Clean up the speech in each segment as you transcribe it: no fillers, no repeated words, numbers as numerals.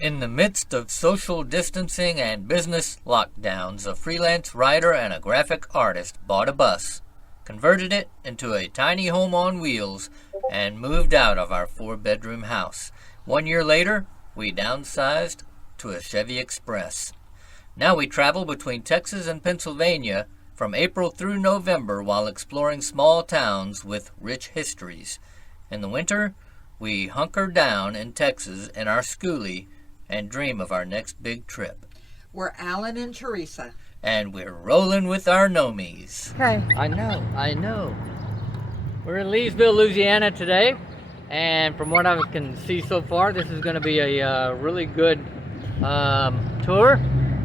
In the midst of social distancing and business lockdowns, a freelance writer and a graphic artist bought a bus, converted it into a tiny home on wheels, and moved out of our 4-bedroom house. 1 year later, we downsized to a Chevy Express. Now we travel between Texas and Pennsylvania from April through November while exploring small towns with rich histories. In the winter, we hunker down in Texas in our schoolie and dream of our next big trip. We're Alan and Teresa. And we're rolling with our nomies. Okay. I know. We're in Leesville, Louisiana today, and from what I can see so far, this is going to be a really good tour.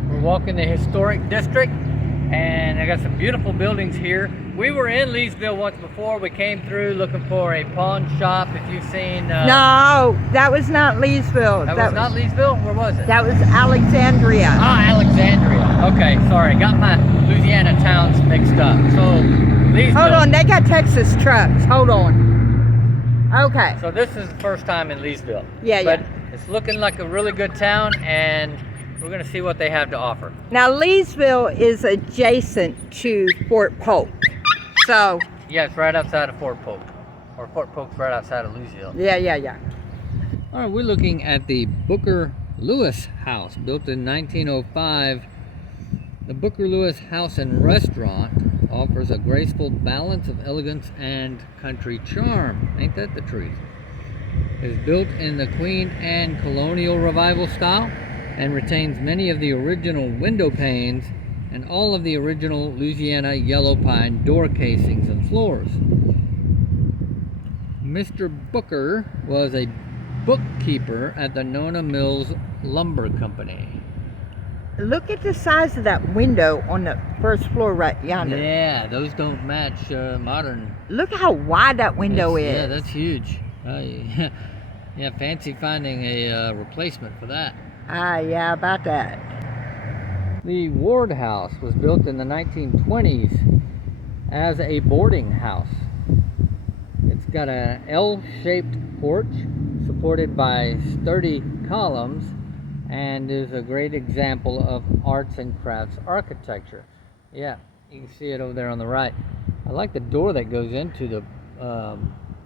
We're walking the historic district, and I got some beautiful buildings here. We were in Leesville once before. We came through looking for a pawn shop. If you've seen... No, that was not Leesville. That was not Leesville? Where was it? That was Alexandria. Ah, Alexandria. Okay, sorry. Got my Louisiana towns mixed up. So, Leesville. Hold on, they got Texas trucks. Hold on. Okay. So this is the first time in Leesville. Yeah. But it's looking like a really good town, and we're going to see what they have to offer. Now, Leesville is adjacent to Fort Polk. So. Yeah, it's right outside of Fort Polk. Or Fort Polk's right outside of Louisville. Yeah. All right, we're looking at the Booker Lewis House, built in 1905. The Booker Lewis House and Restaurant offers a graceful balance of elegance and country charm. Ain't that the truth? It is built in the Queen Anne Colonial Revival style and retains many of the original window panes and all of the original Louisiana yellow pine door casings and floors. Mr. Booker was a bookkeeper at the Nona Mills Lumber Company. Look at the size of that window on the first floor right yonder. Yeah, those don't match modern. Look how wide that window is. Yeah, that's huge. Yeah, fancy finding a replacement for that. Ah, yeah, about that. The Ward House was built in the 1920s as a boarding house. It's got an L-shaped porch supported by sturdy columns and is a great example of arts and crafts architecture. Yeah, you can see it over there on the right. I like the door that goes into the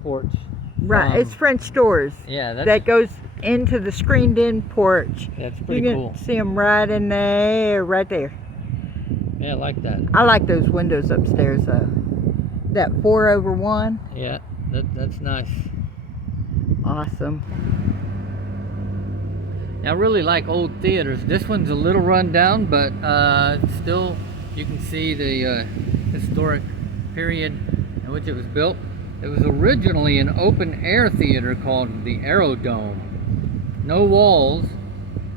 porch. Right, it's French doors. Yeah, that goes into the screened-in porch. That's pretty cool. You can see them right in there, right there. Yeah, I like that. I like those windows upstairs, though. That 4/1. Yeah, that's nice. Awesome. Now, I really like old theaters. This one's a little run down, but still you can see the historic period in which it was built. It was originally an open-air theater called the Aerodome. No walls,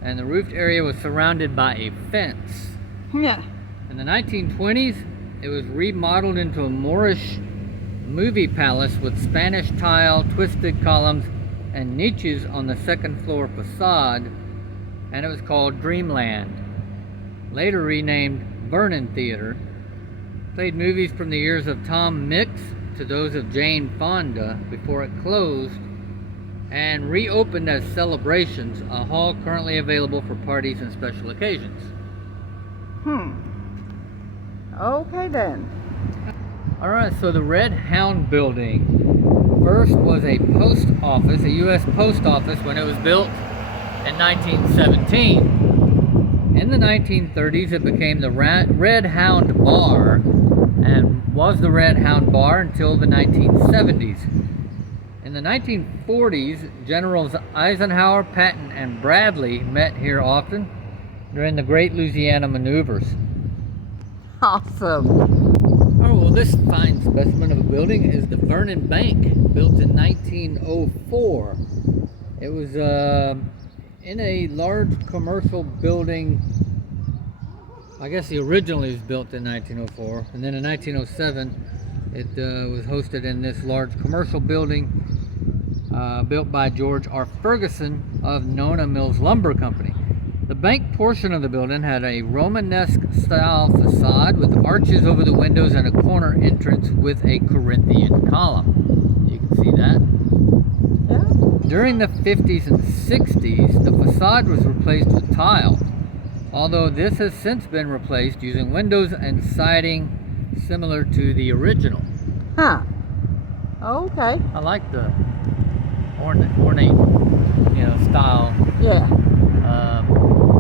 and the roofed area was surrounded by a fence. Yeah. In the 1920s, it was remodeled into a Moorish movie palace with Spanish tile, twisted columns, and niches on the second floor facade, and it was called Dreamland. Later renamed Vernon Theater. Played movies from the years of Tom Mix to those of Jane Fonda before it closed, and reopened as Celebrations, a hall currently available for parties and special occasions. Okay then. Alright, so the Red Hound Building first was a post office, a U.S. post office, when it was built in 1917. In the 1930s, it became the Red Hound Bar, and was the Red Hound Bar until the 1970s. In the 1940s, Generals Eisenhower, Patton, and Bradley met here often during the Great Louisiana Maneuvers. Awesome. Oh, well, this fine specimen of a building is the Vernon Bank, built in 1904. It was in a large commercial building. I guess the originally was built in 1904, and then in 1907 it was hosted in this large commercial building built by George R. Ferguson of Nona Mills Lumber Company. The bank portion of the building had a Romanesque style facade with arches over the windows and a corner entrance with a Corinthian column. You can see that. Yeah. during the 50s and 60s, the facade was replaced with tile, although this has since been replaced using windows and siding similar to the original. Huh. Okay. I like the ornate, style Yeah,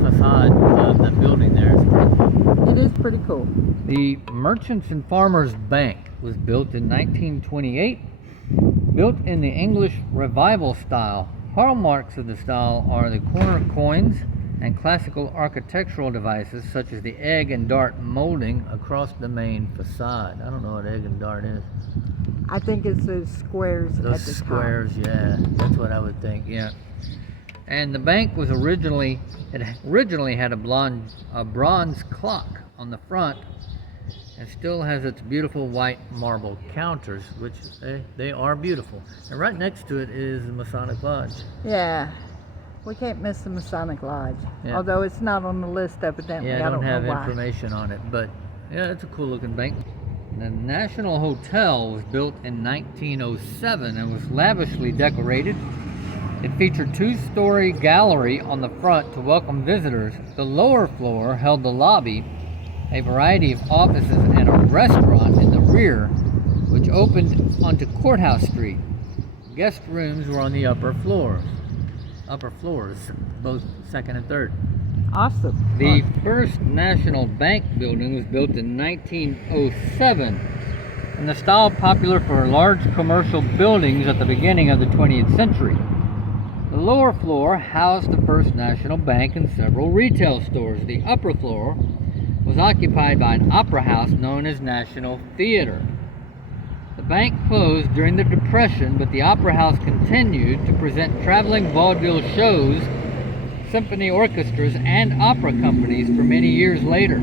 facade of the building there. It's pretty cool. it is pretty cool. The Merchants and Farmers Bank was built in 1928, built in the English Revival style. Hallmarks of the style are the corner coins and classical architectural devices such as the egg and dart molding across the main facade. I don't know what egg and dart is. I think it's those squares at Those the squares, yeah, that's what I would think, yeah. And the bank was originally had a bronze clock on the front, and still has its beautiful white marble counters, which they are beautiful. And right next to it is the Masonic Lodge. top. Yeah. We can't miss the Masonic Lodge, Yeah. although it's not on the list evidently. Yeah, I don't have know why. information on it, but yeah, it's a cool looking bank. The National Hotel was built in 1907 and was lavishly decorated. It featured two-story gallery on the front to welcome visitors. The lower floor held the lobby, a variety of offices, and a restaurant in the rear, which opened onto Courthouse Street. Guest rooms were on the upper floors, both second and third. Awesome. The first National Bank building was built in 1907, in the style popular for large commercial buildings at the beginning of the 20th century. The lower floor housed the First National Bank and several retail stores. The upper floor was occupied by an opera house known as National Theater. The bank closed during the Depression, but the opera house continued to present traveling vaudeville shows, symphony orchestras, and opera companies for many years later.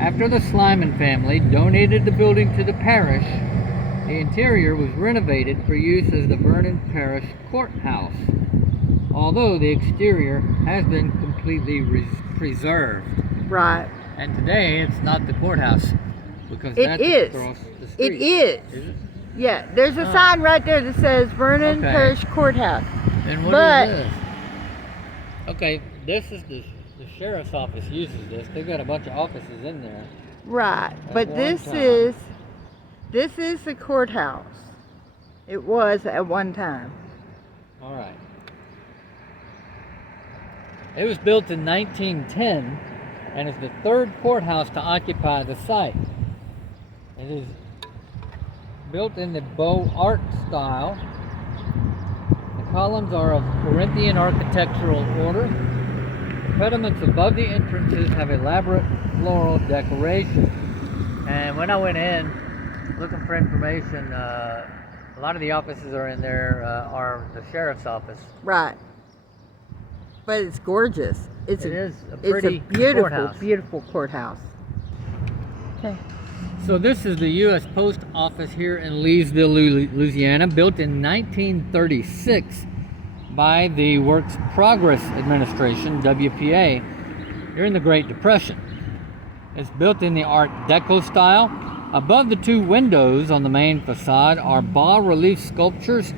After the Slyman family donated the building to the parish, the interior was renovated for use as the Vernon Parish courthouse, although the exterior has been completely preserved. Right. And today it's not the courthouse, because It that's is. across the It street. is. Is it? Yeah, there's a sign right there that says Vernon Okay. Parish Courthouse. And what But- is this? Okay, this is the sheriff's office uses this. They've got a bunch of offices in there. Right. But one this time. is the courthouse. It was at one time. All right. It was built in 1910 and is the third courthouse to occupy the site. It is built in the Beaux Art style. The columns are of Corinthian architectural order. The pediments above the entrances have elaborate floral decoration. And when I went in looking for information, a lot of the offices are in there are the sheriff's office. Right. But it's gorgeous. It is a pretty beautiful, courthouse. beautiful courthouse. Okay. So this is the U.S. Post Office here in Leesville, Louisiana, built in 1936 by the Works Progress Administration, WPA, during the Great Depression. It's built in the Art Deco style. Above the two windows on the main facade are bas-relief sculptures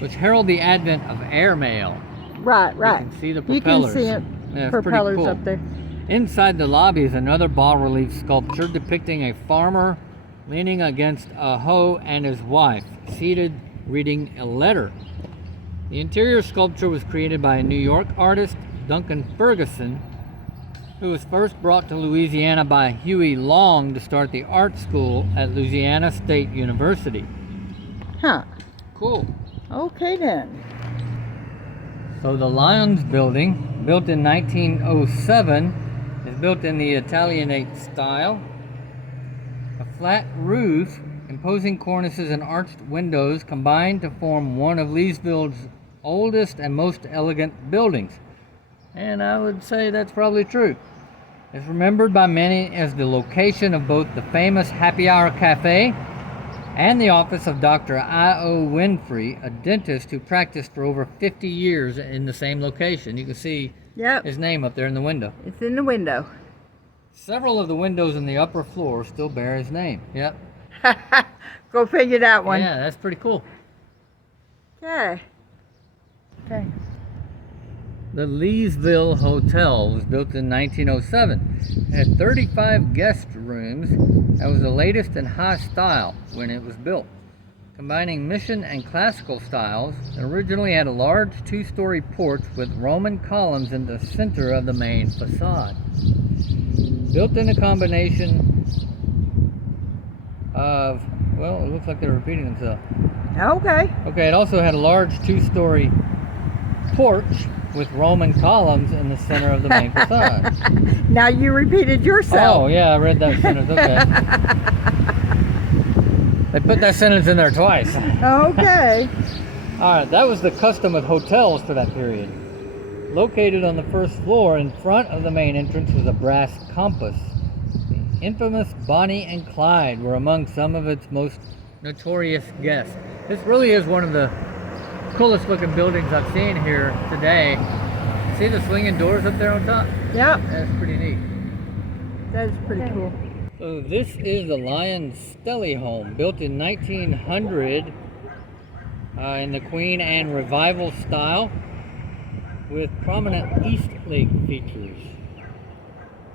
which herald the advent of airmail. Right, right. You can see the You propellers. can see it. Yeah, it's pretty Propellers cool. up there. Inside the lobby is another bas-relief sculpture depicting a farmer leaning against a hoe and his wife, seated reading a letter. The interior sculpture was created by a New York artist, Duncan Ferguson, who was first brought to Louisiana by Huey Long to start the art school at Louisiana State University. Huh. Cool. Okay then. So the Lions building, built in 1907, is built in the Italianate style. A flat roof, imposing cornices and arched windows combine to form one of Leesville's oldest and most elegant buildings. And I would say that's probably true. It's remembered by many as the location of both the famous Happy Hour Cafe and the office of Dr. I.O. Winfrey, a dentist who practiced for over 50 years in the same location. You can see Yep. his name up there in the window. It's in the window. Several of the windows in the upper floor still bear his name. Yep. Go figure that one. Yeah, that's pretty cool. Okay. Okay. The Leesville Hotel was built in 1907. It had 35 guest rooms and was the latest in high style when it was built. Combining mission and classical styles, it originally had a large two-story porch with Roman columns in the center of the main facade. Built in a combination of, well, it looks like they're repeating themselves. Okay. Okay, it also had a large two-story porch with Roman columns in the center of the main facade. Now you repeated yourself. Oh, yeah, I read that sentence. Okay. They put that sentence in there twice. Okay. All right, that was the custom with hotels for that period. Located on the first floor in front of the main entrance was a brass compass. The infamous Bonnie and Clyde were among some of its most notorious guests. This really is one of the coolest looking buildings I've seen here today. See the swinging doors up there on top? Yep. That's pretty neat. That is pretty cool. So this is the Lion Stelly home, built in 1900 in the Queen Anne Revival style with prominent East Lake features.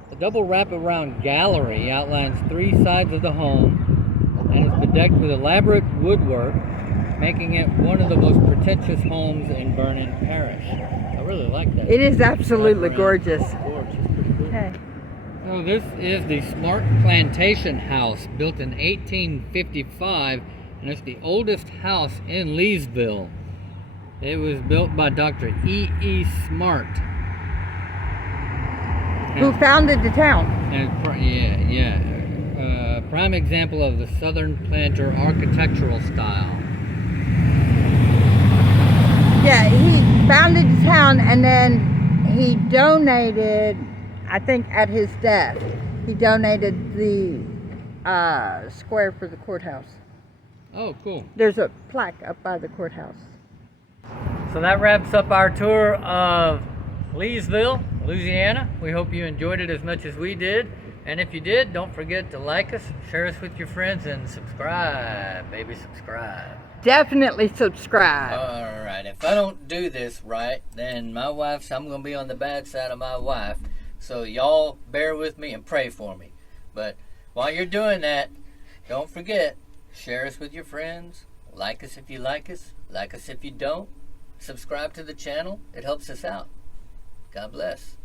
The double wraparound gallery outlines 3 sides of the home and is bedecked with elaborate woodwork, making it one of the most pretentious homes in Vernon Parish. I really like that. It is absolutely gorgeous. Porch is pretty cool. Okay. So this is the Smart Plantation House, built in 1855, and it's the oldest house in Leesville. It was built by Dr. E.E. Smart. Who founded the town? And prime example of the Southern planter architectural style. Yeah, he founded the town and then he donated, I think at his death, he donated the square for the courthouse. Oh, cool. There's a plaque up by the courthouse. So that wraps up our tour of Leesville, Louisiana. We hope you enjoyed it as much as we did. And if you did, don't forget to like us, share us with your friends, and subscribe, baby, subscribe. Definitely subscribe. All right, if I don't do this right, then I'm going to be on the bad side of my wife. So y'all bear with me and pray for me. But while you're doing that, don't forget, share us with your friends, like us if you like us if you don't, subscribe to the channel. It helps us out. God bless.